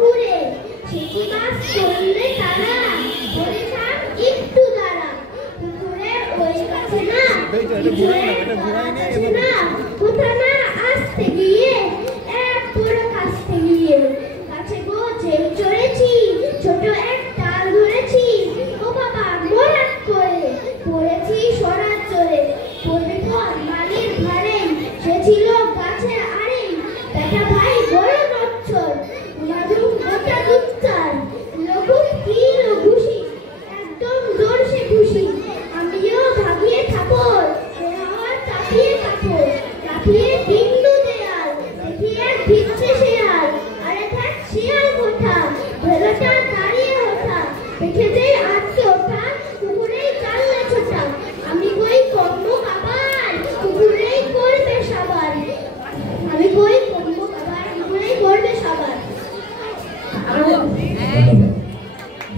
পুরে ছেঁচি মাছ করলে তারা বলে থাক একটু দাঁড়া পুকুরের ওই কাছে না কোথা না আসতে গিয়ে এক পুরো কাছতে গিয়ে কাছে গো যে চড়েছি ছোট এক ডাল ধরেছি ও বাবা মরাত করে পড়েছি সরাত চড়ে পড়বে পর মালির ভারে সে ছিল গাছের আড়ে দেখা ভাই বড় নচ্ছর মাদুম গোটা দুচ্চার লঘুম কিল ও ঘুষি একদম জোরসে ঘুষি আমিও ভাগিয়ে থাপড় আমার চাপিয়ে কাপড় চাপিয়ে বিন্দু দেয়াল দেখি এক ভিচ্ছে শেয়াল আরে থাক শিয়াল কোথা ভেলোটা দাঁড়িয়ে ওঠা দেখে যে আজকে ওঠা পুকুরেই চাললে ছোটা আমি কই কর্ম কাবার পুকুরেই করবে সাবার আমি কই কর্ম কাবার পুকুরেই করবে সাবার।